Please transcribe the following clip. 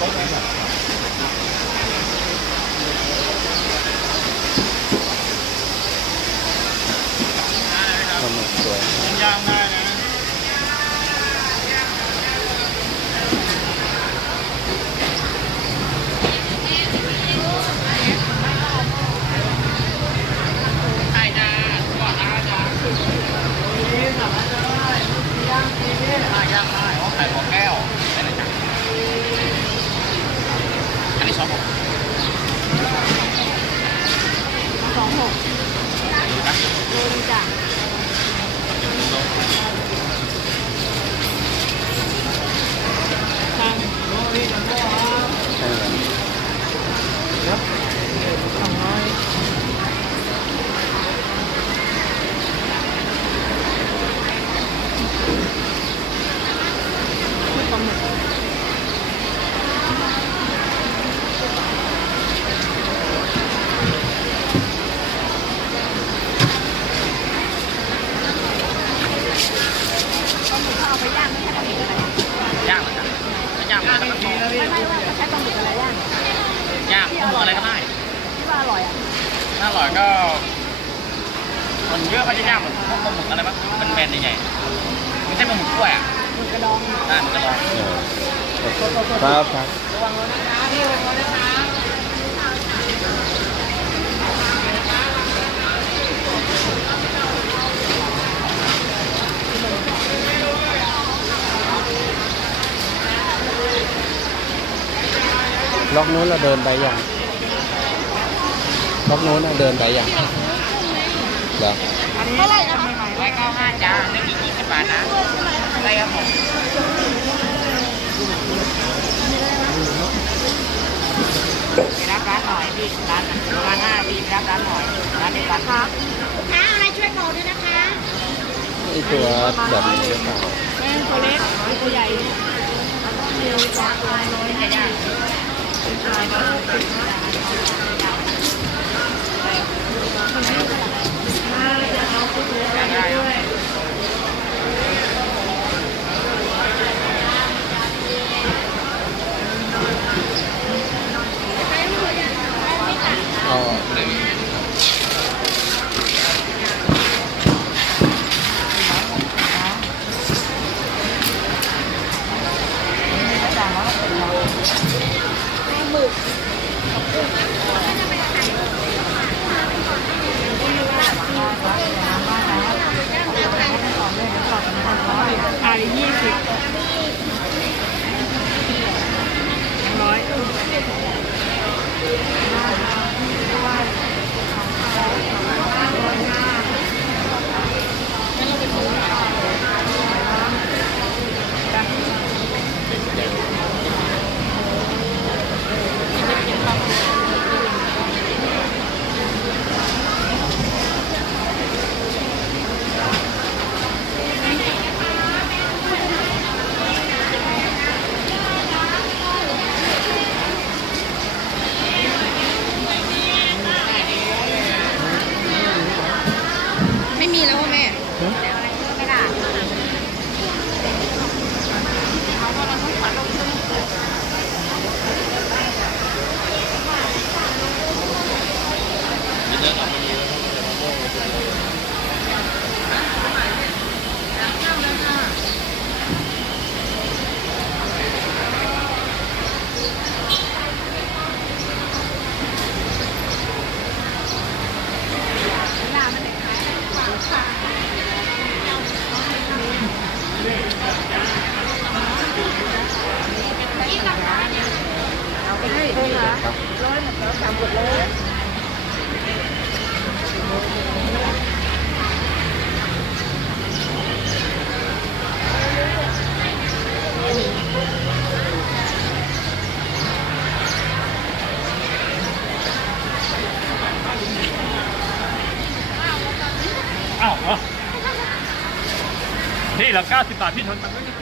ปลาหมึกสวยย่างได้นะใช่จ้าตัวอาจ้าย่างได้อ๋อไข่หัวแก้วได้เลยจ้ะอันนี้26 ดูนะดูจ้ะทางโน้นี่กันด้วยครับ200ปลาหมึกย่างเหรอจ๊ะย่างอะไรก็ได้ไม่ว่าใช้ปลาหมึกอะไรย่างปลาหมึกอะไรก็ได้ที่ว่าอร่อยอ่ะถ้าอร่อยก็มันเยอะเขาจะย่างเหมือนพวกปลาหมึกอะไรบ้างเป็นแบนใหญ่ๆไม่ใช่ปลาหมึกกล้วยอ่ะหมึกกระดองหมึกกระดองครับครับระวังรถนะคะพี่ระวังรถนะคะล็อกนู้นเราเดินไปยังล็อกนู้นเราเดินไปยังเหรอเท่าไหร่นะคะ195จ้า1กี่20 บาทนะได้ครับผมไปรับร้านหน่อยพี่ร้าน5พี่ไปรับร้านหน่อยร้านนี้ร้านครับค้าอะไรช่วยบอกด้วยนะคะไอตัวแบบนี้หรือเปล่าแม่ตัวเล็กตัวใหญ่เดียวจ้าน้อยใหญ่อ๋อขาย20 100ไม่มีแล้วแม่ไม่ได้อ้าวเหรอนี่เหรอ90 บาทพี่ทนมันไม่ได้